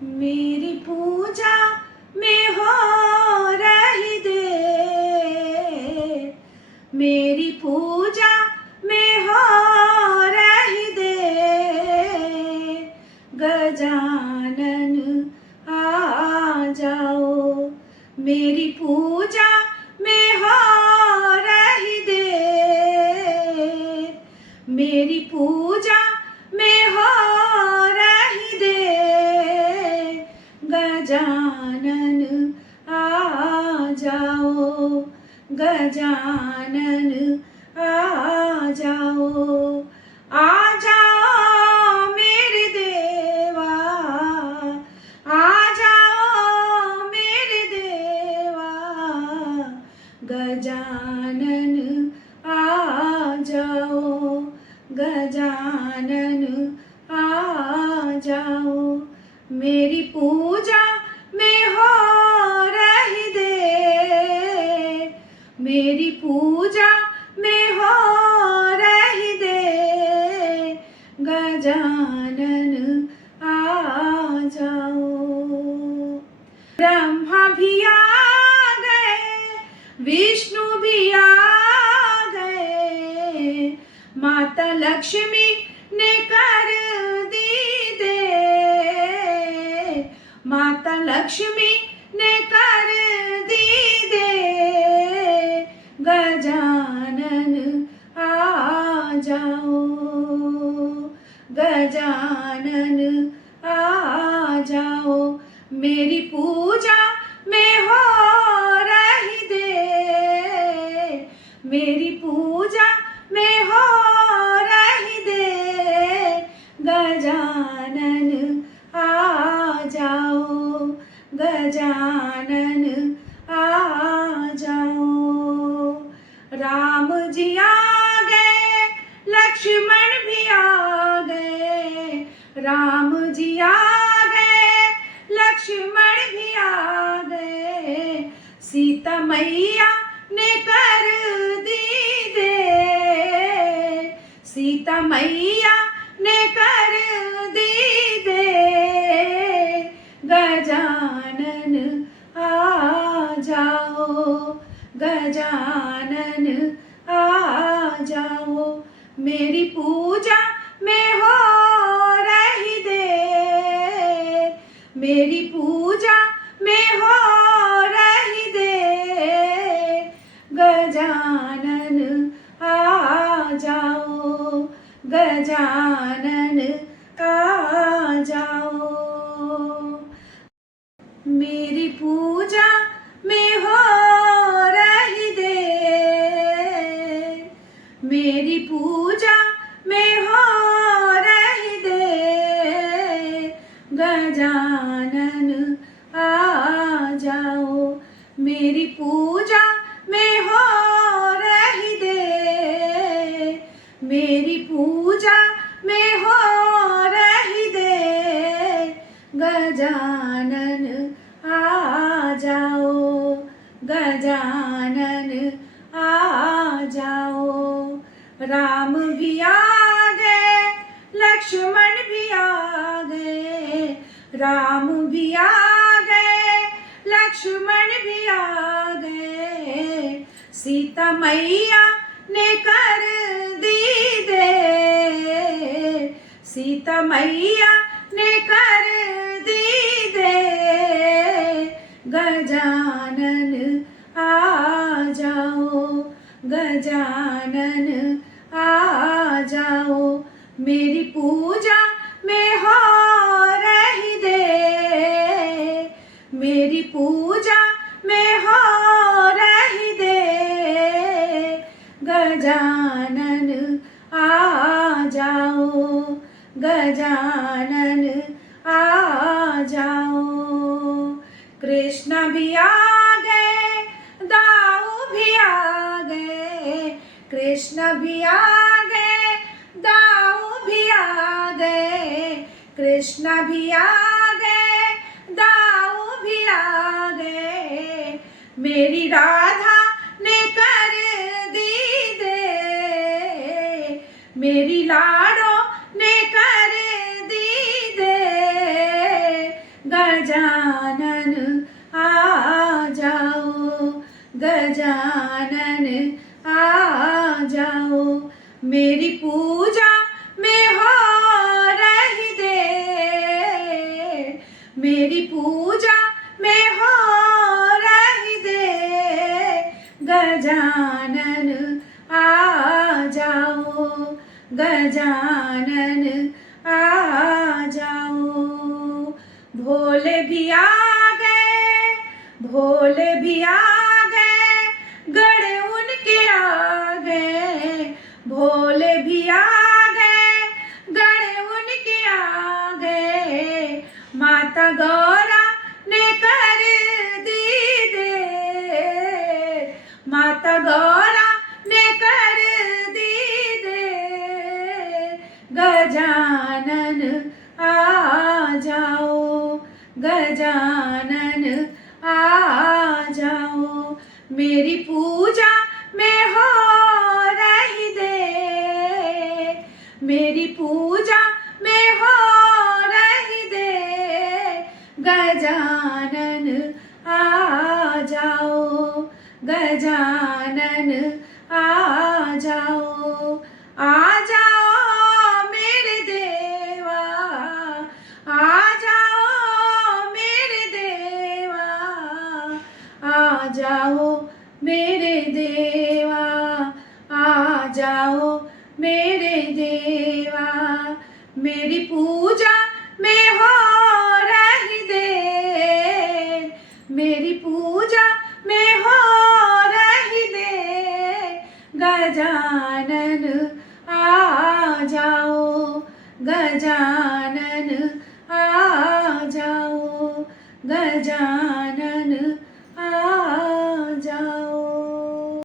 मेरी पूजा में हो रही देर, मेरी पूजा में हो रही देर, गजानन आ जाओ। मेरी पूजा में हो रही देर, मेरी पूजा में हो रही देर, गजानन आ जाओ, गजानन आ जाओ। आ जाओ मेरे देवा, आ जाओ मेरे देवा, गजानन आ जाओ, गजानन आ जाओ। मेरी पूजा में हो रही देर, मेरी पूजा में हो रही देर, गजानन आ जाओ। ब्रह्मा भी आ गए, विष्णु भी आ गए, माता लक्ष्मी ने कर दी देर, माता लक्ष्मी ने कर दी देर, गजानन आ जाओ, गजानन आ जाओ। मेरी पूजा में हो रही देर, मेरी पूजा में हो रही देर, गजानन आ जाओ, गजानन आ जाओ। राम जी आ गए, लक्ष्मण भी आ गए, राम जी आ गए, लक्ष्मण भी आ गए, सीता मैया ने कर दी देर, सीता मैया ने कर दी देर, गजानन आ जाओ, गजानन आ जाओ। मेरी पूजा में हो रही देर, मेरी पूजा में हो रही देर, गजानन आ जाओ, गजानन आ जाओ। मेरी पूजा में हो रही देर, मेरी पूजा में हो रही देर, गजानन आ जाओ। मेरी पूजा में हो रही देर, मेरी पूजा में हो रही देर, गजानन आ जाओ, गजानन आ जाओ। राम भी आ गए, लक्ष्मण भी आ गए, राम भी आ गए, लक्ष्मण भी आ गए, सीता मैया ने कर दी देर, सीता मैया ने कर दी देर, गजानन आ जाओ, गजानन आ जाओ। मेरी पूजा में हो रही देर, मेरी पूजा में हो रही देर, गजानन आ जाओ, गजानन आ जाओ। कृष्ण भी आ गए, दाऊ भी आ गए, कृष्ण भी आ गए, दाऊ भी आ गए, कृष्ण भी आ गए, दाऊ भी आ गए, मेरी राधा ने कर दी दे, मेरी लाडो ने कर दी दे, मेरी पूजा में हो रही दे गजानन आ जाओ, गजानन आ जाओ। भोले भी आ गए, भोले भी आ गए, गड़े उनके आ गए, भोले भी आ गए, गड़े उनके आ गए। माता गौरा ने कर दी दे, माता गौरा ने कर दी दे गजानन आ जाओ, गजानन आ जाओ। मेरी पूजा में हो रही दे, मेरी पूजा में हो रही दे गजानन आ जाओ, गजानन आ जाओ। आ जाओ मेरे देवा, आ जाओ मेरे देवा, आ जाओ मेरे देवा, आ जाओ मेरे देवा। मेरी पूजा में हो रही दे, मेरी पूजा में हो रही दे गजानन आ जाओ, गजानन आ जाओ, गजानन